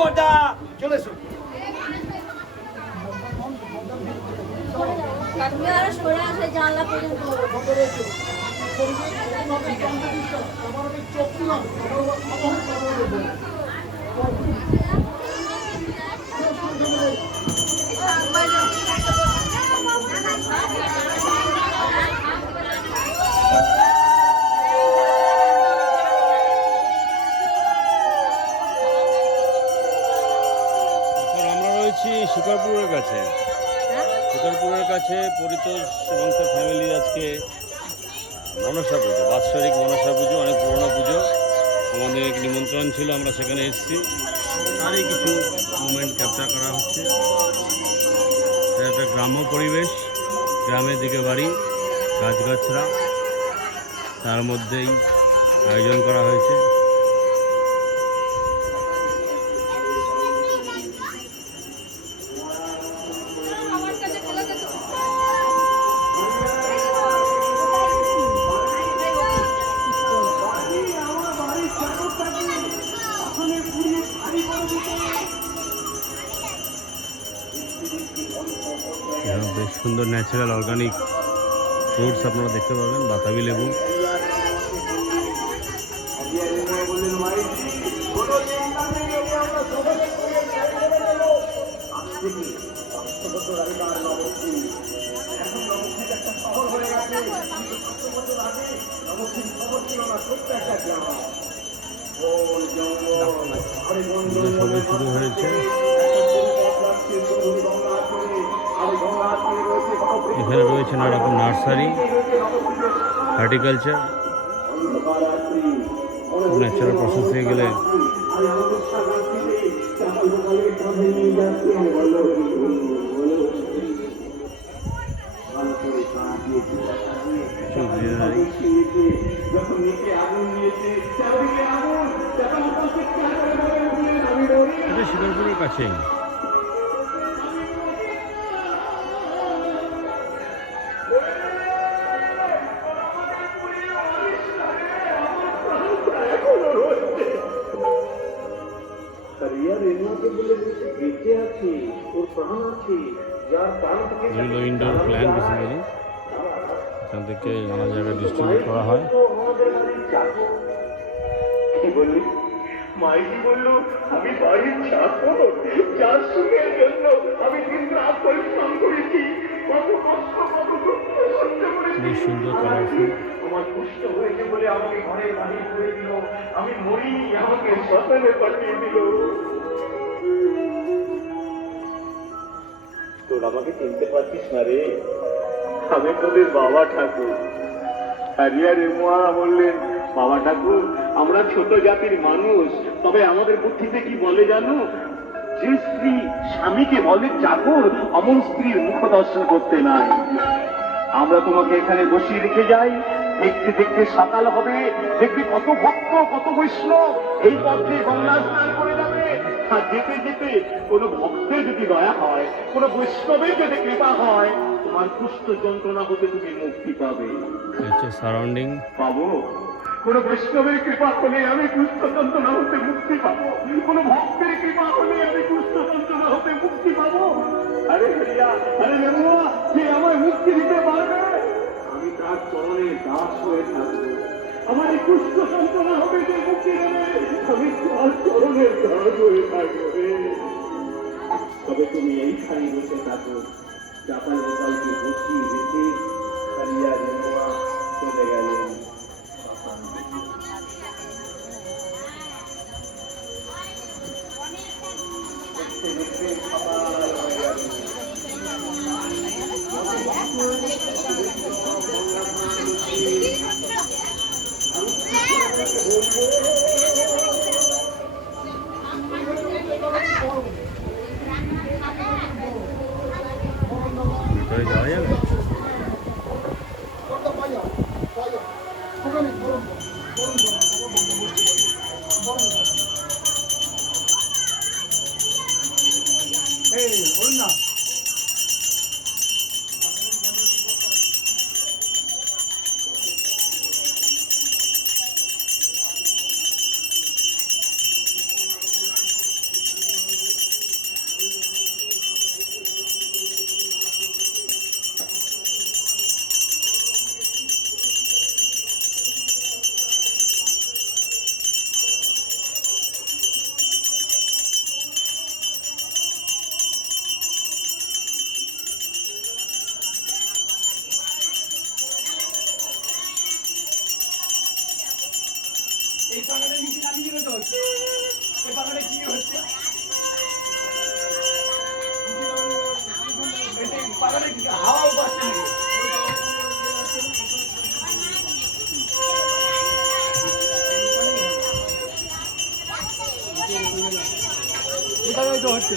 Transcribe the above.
বড়দা চলে এসো। জানলা পর্যন্ত শিকারপুরের কাছে পরিতোষ এবং তার ফ্যামিলি আজকে মনসা পুজো, বাৎসরিক মনসা পুজো, অনেক পুরোনো পুজো। আমাদের নিমন্ত্রণ ছিল, আমরা সেখানে এসেছি। তারই কিছু মুমেন্ট ক্যাপচার করা হচ্ছে। এটা একটা গ্রাম্য পরিবেশ, গ্রামের দিকে বাড়ি, গাছগাছরা, তার মধ্যেই আয়োজন করা হয়েছে। বেশ সুন্দর ন্যাচারাল অর্গানিক ফ্রুটস আপনারা দেখতে পাবেন, বাতাবি লেবু। সবে শুরু হয়েছে। এখানে রয়েছে নানা রকম নার্সারি, হর্টিকালচার, ন্যাচারাল প্রসেস হয়ে গেলে এটা শিকারপুরের কাছেই। যেগুলো ইনডোর প্ল্যান্ট বেসিক্যালি এখান থেকে নানা জায়গায় ডিস্ট্রিবিউট করা হয়। মাইজি বলল, আমি বাড়ির চাকর, যার সুখের জন্য আমি দিন রাত পরিশ্রম করেছি, কত কষ্ট, কত দুঃখ সহ্য করেছি। বেশ সুন্দর কালারফুল। আমার কুষ্ঠ হয়েছে বলে আমাকে ঘরে বাহির করে দিল, আমি মরি, আমাকে শ্মশানে পাঠিয়ে দিল। তোর আমাকে চিনতে পারছিস না রে? আমি তোদের বাবা ঠাকুর। হারিয়া রেমুয়া বললেন, বাবা ঠাকুর, আমরা ছোট জাতির মানুষ, তবে আমাদের বুদ্ধিতে কি বলে জানো? যে স্ত্রী স্বামীকে বলে চাকর, অমন স্ত্রীর মুখ দর্শন করতে নাই। আমরা তোমাকে এখানে বসিয়ে রেখে যাই, দেখতে দেখতে সকাল হবে, দেখবে কত ভক্ত, কত বৈষ্ণব এই পথে গঙ্গা স্নান করে যাবে। আর যেতে যেতে কোনো ভক্তের যদি দয়া হয়, কোনো বৈষ্ণবের যদি কৃপা হয়, তোমার কুষ্ঠ যন্ত্রণা হতে তুমি মুক্তি পাবে। সারাউন্ডিং পাবো। কোন বৈষ্ণবের কৃপা হলে আমি কুষ্ঠ যন্ত্রণা হতে মুক্তি পাবো, কোন ভক্তের কৃপা হলে আমি কুষ্ঠ যন্ত্রণা হতে মুক্তি পাবো। আরে হরিয়া, আরে রেমুয়া, যে আমায় মুক্তি দিতে পারবে, আমি তার চরণে দাস হয়ে থাকবো। আমার এই কুষ্ঠ যন্ত্রণা হবে যে মুক্তি দেবে, আমি তার চরণের দাস হয়ে থাকবো। তবে তুমি এইখানে বসে থাকো। চাপাল গোপালকে বসিয়ে রেখে হরিয়া রেমুয়া চলে গেলেন। যাওয়া যাবে। এই জায়গায় তো হচ্ছে